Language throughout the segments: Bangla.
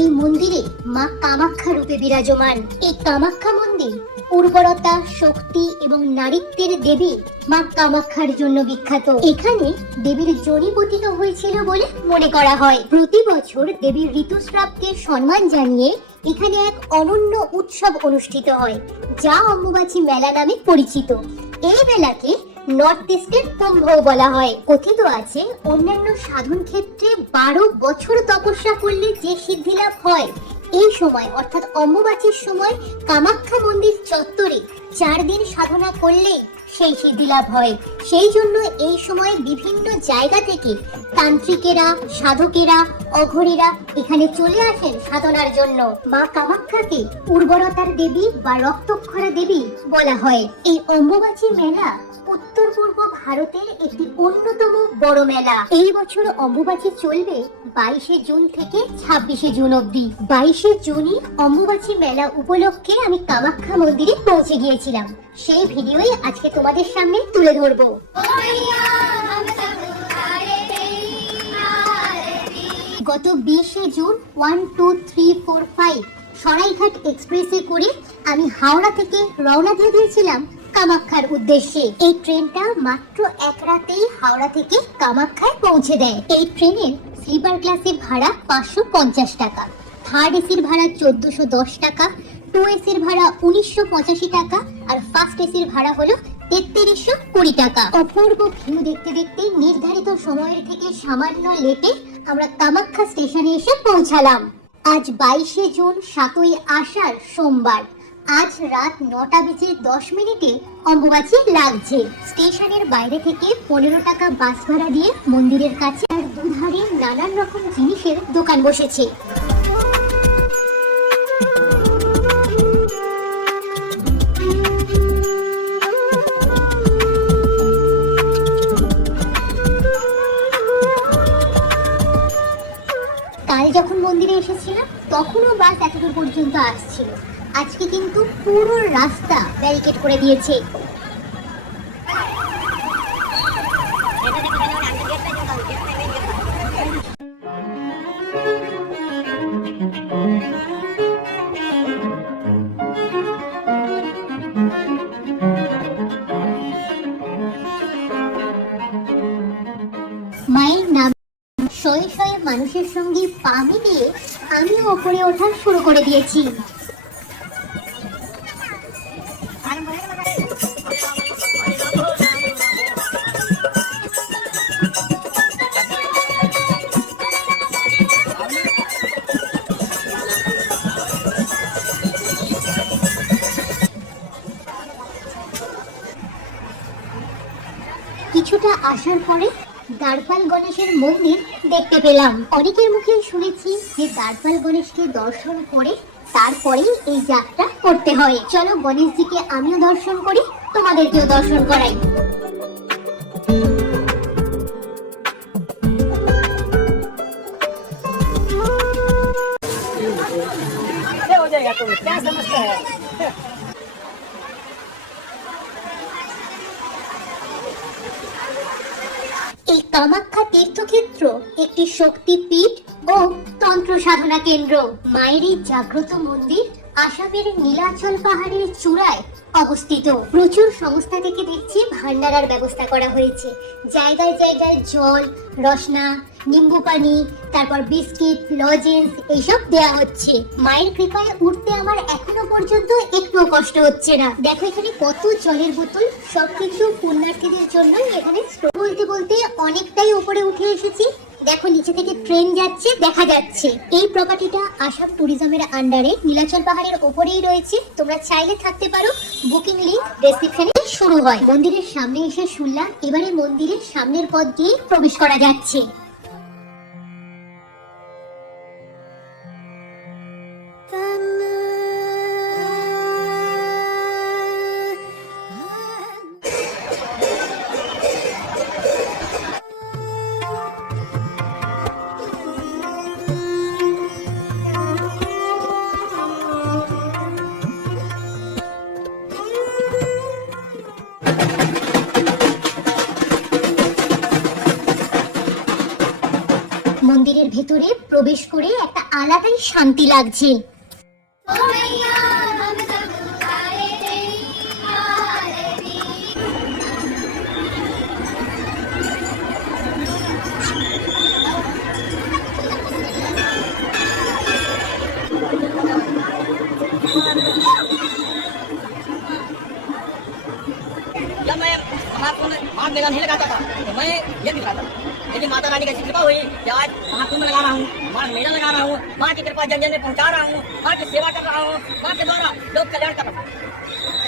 এই মন্দিরে মা কামাখ্যা রূপে বিরাজমান। এই কামাখ্যা মন্দির উর্বরতা, শক্তি এবং নারীত্বের দেবী মা কামাখ্যার জন্য বিখ্যাত। এখানে দেবীর যোনি পতিত হয়েছিল বলে মনে করা হয়। প্রতি বছর দেবীর ঋতুস্রাবকে সম্মান জানিয়ে এখানে এক অনন্য উৎসব অনুষ্ঠিত হয়, যা অম্বুবাচী মেলা নামে পরিচিত। এই মেলাকে নর্থ ইস্টের কুম্ভ বলা হয়। কথিত আছে অন্যান্য সাধন ক্ষেত্রে 12 বছর তপস্যা করলে যে সিদ্ধি লাভ হয়, এই সময় অর্থাৎ অম্বুবাচীর সময় কামাখ্যা মন্দির চত্বরে 4 দিন সাধনা করলেই সেই সিদ্ধি লাভ হয়। সেই জন্য এই সময় বিভিন্ন জায়গা থেকে তান্ত্রিকেরা, সাধকেরা, অঘরীরা এখানে চলে আসেন সাধনার জন্য। মা কামাখ্যাকে উর্বরতার দেবী বা রক্তক্ষরা দেবী বলা হয়। এই অম্বুবাচী মেলা উত্তর পূর্ব ভারতের একটি অন্যতম বড় মেলা। এই বছর অম্বুবাচী চলবে 22শে জুন থেকে 26শে জুন অবধি। 22শে জুনই অম্বুবাচী মেলা উপলক্ষে আমি কামাখ্যা মন্দিরে পৌঁছে গিয়েছিলাম। সেই ভিডিওই আজকে তোমাদের সামনে তুলে ধরবো। গত 20শে জুন 1, 2, 3, 4, 5 সরাইঘাট এক্সপ্রেসে করে আমি হাওড়া থেকে রওনা দিয়ে দিয়েছিলাম কামাখ্যার উদ্দেশ্যে। এই ট্রেনটা মাত্র এক রাতেই হাওড়া থেকে কামাখ্যায় পৌঁছে দেয়। এই ট্রেনের স্লিপার ক্লাসের ভাড়া 550 টাকা, থার্ড এসির ভাড়া 1410 টাকা, 2 এসির ভাড়া 1985 টাকা, আর ফার্স্ট এসির ভাড়া হলো 3320 টাকা। অপূর্ব ভিউ দেখতে দেখতে নির্ধারিত সময়ের থেকে সামান্য লেটে আমরা কামাখ্যা স্টেশনে এসে পৌঁছালাম। আজ 22শে জুন, 7ই আষাঢ়, সোমবার। আজ রাত 9:10 অম্বুবাচী লাগছে। স্টেশনের বাইরে থেকে 15 টাকা বাস ভাড়া দিয়ে মন্দিরের কাছে আর দুধারে নানান রকম জিনিসের দোকান বসেছে। কাল যখন মন্দিরে এসেছিলাম তখনও বাস এতদূর পর্যন্ত আসছিল। আজকে কিন্তু পুরো রাস্তা ব্যারিকেড করে দিয়েছে। মায়ের নাম শয়ে শয়ে মানুষের সঙ্গে পা মিলিয়ে আমিও ওপরে ওঠা শুরু করে দিয়েছি। কিছুটা আসার পরে দ্বারপাল গণেশের মন্দির দেখতে পেলাম। অনেকের মুখে শুনেছি যে দ্বারপাল গণেশকে দর্শন করে তারপরেই এই যাত্রা করতে হয়। চলো গণেশজিকে আমিও দর্শন করি, তোমাদেরকেও দর্শন করাই। এই কামাখ্যা তীর্থক্ষেত্র একটি শক্তিপীঠ ও তন্ত্র সাধনা কেন্দ্র। মায়ের এই জাগ্রত মন্দির আসামের নীলাচল পাহাড়ের চূড়ায় অবস্থিত। প্রচুর সংস্থা থেকে দেখছি ভান্ডারার ব্যবস্থা করা হয়েছে। জায়গায় জায়গায় জল, রসনা, নিম্বু পানি, তারপর বিস্কিট, লজেন্স এইসব দেয়া হচ্ছে। মায়ের কৃপায় উঠতে আমার এখনো পর্যন্ত একটুও কষ্ট হচ্ছে না। দেখো এখানে কত জলের বোতল, সবকিছু পুণ্যার্থীদের জন্যই এখানে। বলতে বলতে অনেকটাই উপরে উঠে এসেছি। দেখো নিচে থেকে ট্রেন যাচ্ছে, দেখা যাচ্ছে। এই প্রপার্টিটা আসাম ট্যুরিজমের আন্ডারে নীলাচল পাহাড়ের ওপরেই রয়েছে। তোমরা চাইলে থাকতে পারো। বুকিং লিংক ডেসক্রিপশনে শুরু হয়। মন্দিরের সামনে এসে শুনলাম এবারে মন্দিরের সামনের পথ দিয়ে প্রবেশ করা যাচ্ছে। মন্দিরের ভেতরে প্রবেশ করে একটা আলাদাই শান্তি লাগছে। जब मैं महाकुंभ माघ मेला नहीं लगाता था तो मैं ये दिखाता था, लेकिन माता रानी की ऐसी कृपा हुई कि आज महाकुंभ लगा रहा हूँ, माघ मेला लगा रहा हूँ, माँ की कृपा जन जन में पहुँचा रहा हूँ, माँ की सेवा कर रहा हूँ, माँ के द्वारा लोक कल्याण कर रहा हूँ।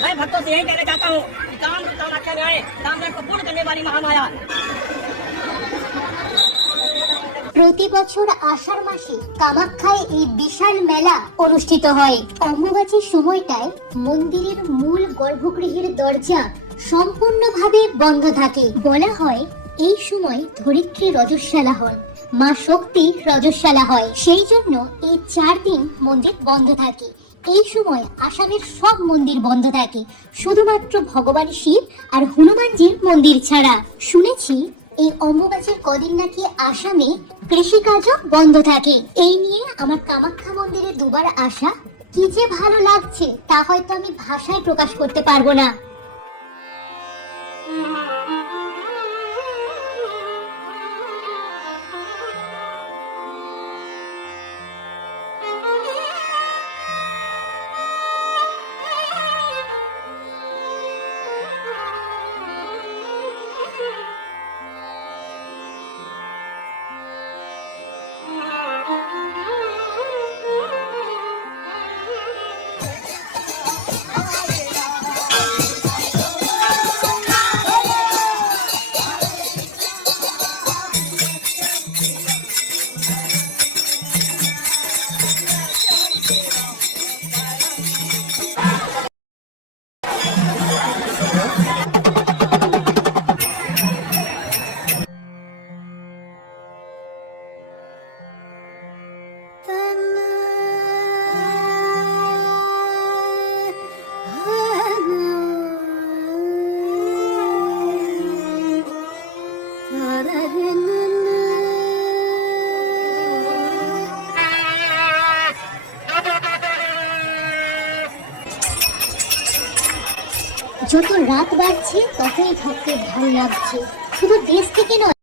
मैं भक्तों से यही कहना चाहता हूँ कि काम काम रखा जाए, काम को पूर्ण करने वाली महामाया। প্রতি বছর আষাঢ় মাসে কামাখ্যায় এই বিশাল মেলা অনুষ্ঠিত হয়। অম্বুবাচীর সময়টায় মন্দিরের মূল গর্ভগৃহের দরজা সম্পূর্ণভাবে বন্ধ থাকে। বলা হয় এই সময় ধরিত্রী রজস্বালা হন, মা শক্তি রজস্বালা হয়, সেই জন্য এই 4 দিন মন্দির বন্ধ থাকে। এই সময় আসামের সব মন্দির বন্ধ থাকে, শুধুমাত্র ভগবান শিব আর হনুমানজির মন্দির ছাড়া। শুনেছি এই অম্বুবাচীর কদিন নাকি আসামে কৃষিকাজও বন্ধ থাকে। এই নিয়ে আমার কামাখ্যা মন্দিরে দুবার আসা কি যে ভালো লাগছে তা হয়তো আমি ভাষায় প্রকাশ করতে পারবো না। যত রাত বাড়ছে ততই ভক্তের ঢল লাগছে, শুধু দেশ থেকে নয়